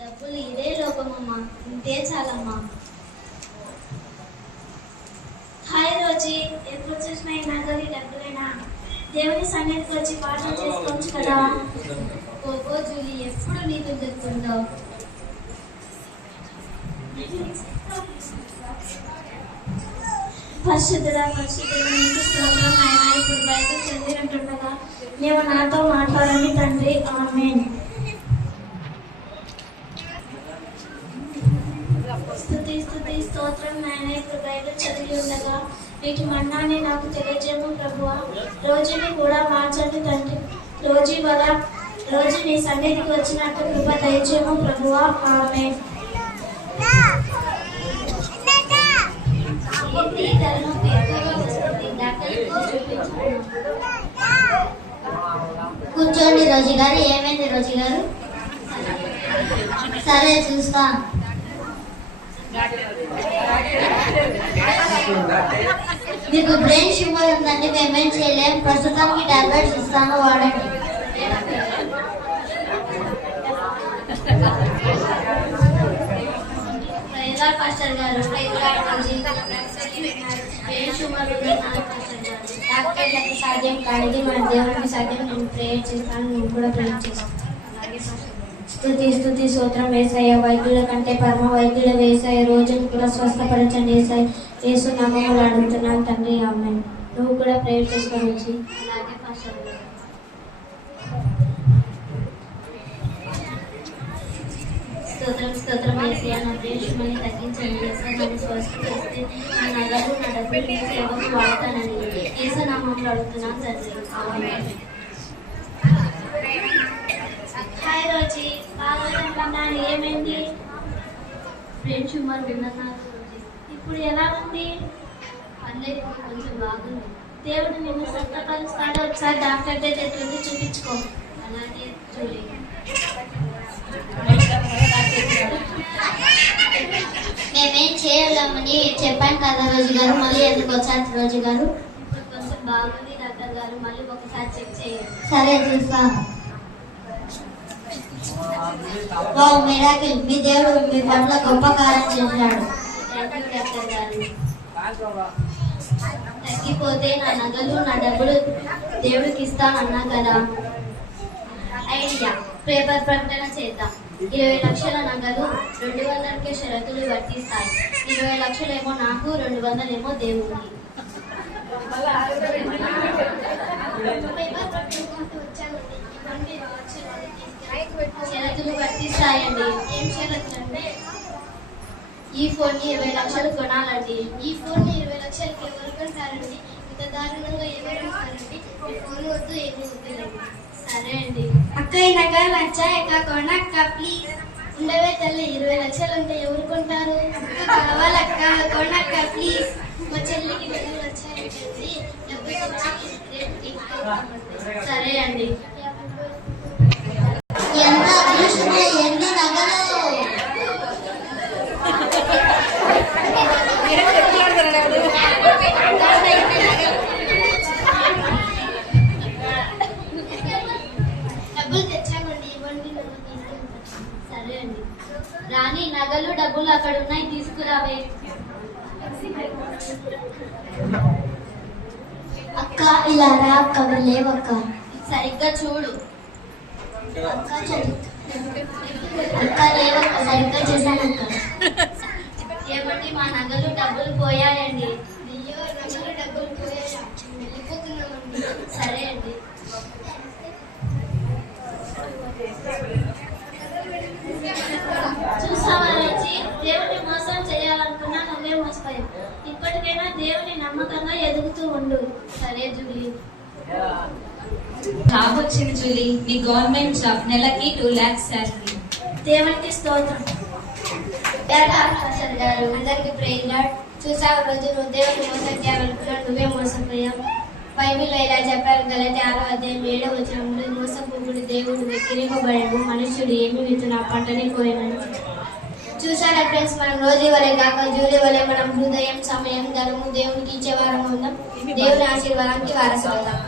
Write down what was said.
డబ్బులు ఇదే లోపమమ్మా, ఇంతే చాలమ్మా. హాయ్ రోజీ, ఎప్పుడు చూసినా ఈ నగలు డబ్బులేనా? దేవుని సన్నిధికి వచ్చి పాఠం చేసుకోవచ్చు కదా. ఓ జూలీ, ఎప్పుడు నీకు చెప్తుంటావు. పరిశుద్ధుడా నీకు స్తోత్రం నాయనా. ఇప్పుడు బయట చదివినట్టుండగా మేము నాతో మాట్లాడండి తండ్రి. ఆమేన్. స్తుతి స్తోత్రం నాయన. ఇప్పుడు బయట చదివి ఉండగా వీటి మన్నాన్ని నాకు తెలియజేయము ప్రభువా. రోజుని కూడా మార్చండి తండ్రి. రోజు నీ సన్నిధికి వచ్చినట్టు కృప దయచేయము ప్రభువా. ఆమేన్. కూర్చోండి రోజీ గారు. ఏమైంది రోజీ గారు? సరే చూస్తా. మీకు బ్రెయిన్ షుగర్ ఉందండి, మేమేం చేయలేం. ప్రస్తుతానికి టాబ్లెట్స్ ఇస్తాను, వాడండి. డాక్టర్లకు సాధ్యం కాడికి మన దేవునికి సాధ్యం. నేను ప్రేయర్ చేస్తాను, నువ్వు కూడా ప్రేయర్ చేస్తాను. స్తుతి స్తోత్రం వేసాయ. వైద్యుల కంటే పరమ వైద్యుల వేసాయ. రోజును కూడా స్వస్థపరచండి వేసాయ. యేసు నామములో అడుగుతున్నాను తండ్రి. ఆమేన్. నువ్వు కూడా ప్రేయర్ చేసుకొని వచ్చి. అలాగే పాస్టర్ గారు. స్తోత్రం వేసాయ. నా దేశమని తగ్గించండి వేసాయ. నన్ను స్వస్థపరిస్తే నా నగలు నా డబ్బులు మీ సేవకు వాడతానని యేసు నామములో అడుగుతున్నాను తండ్రి. ఆమేన్. హాయ్ రోజీ, బాగోదనుకున్నాను. ఏమైంది? బ్రెయిన్ ట్యూమర్ ఉందన్నారు రోజీ. ఇప్పుడు ఎలా ఉంది? పర్లేదు, కొంచెం బాగుంది. దేవుడు నిన్ను స్వస్థపరుస్తాడు. ఒకసారి డాక్టర్ దగ్గరికి వెళ్ళి చూపించుకో. అలాగే జూలీ. మేమేం చేయలేమని చెప్పాను కదా రోజు గారు. మళ్ళీ ఎందుకు వచ్చారు రోజు గారు? ఇప్పుడు కొంచెం బాగుంది డాక్టర్ గారు. మళ్ళీ ఒకసారి చెక్ చేయండి. సరే చూస్తాను. Wow, miracle. మీ దేవుడు మీ పట్ల గొప్ప కార్యం చేశాడు. డాక్టర్ గారు, తగ్గిపోతే నా నగలు నా డబ్బులు దేవుడికి ఇస్తానన్నా కదా. ఐడియా, పేపర్ ప్రకటన చేద్దాం. 20 లక్షల నగలు 200కే షరతులు వర్తిస్తాయి. 20 లక్షలేమో నాకు, 200 ఏమో దేవుడికి. షరతులు వర్తిస్తాయండి. ఏం షరతులు అంటే, ఈ ఫోన్ ని 20 లక్షలు కొనాలండి. ఈ ఫోన్ ని 20 లక్షలకి ఎవరు కొంటారండి? ఇంత దారుణంగా ఎవరు కొంటారండి? ఈ ఫోన్ వద్దు, ఏమి వద్దులండి. సరే అండి. అక్క, ఈ నగలు నచ్చాయక్క, కొనక్క ప్లీజ్. ఉండవే తల్లి, 20 లక్షలు ఉంటే ఎవరు కొంటారు? కావాలక్క, కొనక్క ప్లీజ్. మా చెల్లికి నగలు వచ్చాయండి, డబ్బులు తెచ్చి. సరే అండి. ఎంత అదృష్టమే, ఎన్ని నగలు! డబ్బులు తెచ్చామండి, ఇవ్వండి. సరే అండి. రాణి, నగలు డబ్బులు అక్కడ ఉన్నాయి, తీసుకురావే. అక్క ఇలా రా. అక్క లేవక్క. సరిగ్గా చూడు. అక్క లేవక్క, సరిగ్గా చేశానక్క. ఏమండి, మా నగలు డబ్బులు పోయాయండి. అయ్యో, నగలు డబ్బులు పోయాయా? వెళ్ళిపోతున్నామండి. సరే అండి. చూసావా రోజీ, దేవుని మోసం చేయాలనుకున్నా నువ్వే మోసపోయావు. ఇప్పటికైనా దేవుని నమ్మకంగా ఎదుగుతూ ఉండు. సరే జూలీ. జాబ్ వచ్చింది జూలీ. నీ గవర్నమెంట్ జాబ్, నెలకి 2 lakhs శాలరీ. దేవునికి స్తోత్రం. గారు అందరికి ప్రేయర్ లార్డ్. చూసావు రోజు, నువ్వు దేవుని మోసం చేయాలనుకున్నా నువ్వే మోసపోయావు. బైబిల్లో ఇలా చెప్పారు, గలతీ 6:7 మోసపోకుడు దేవుడు వెక్కిరింపబడడు, మనుషుడు ఏమి విత్తున పంటనే కోయనని. చూసారా ఫ్రెండ్స్, మనం రోజు వలె కాక జూలీ వలె మనం హృదయం, సమయం, ధనము దేవునికి ఇచ్చే వారం ఉందాం. దేవుని ఆశీర్వాదానికి వారసులవుతాం.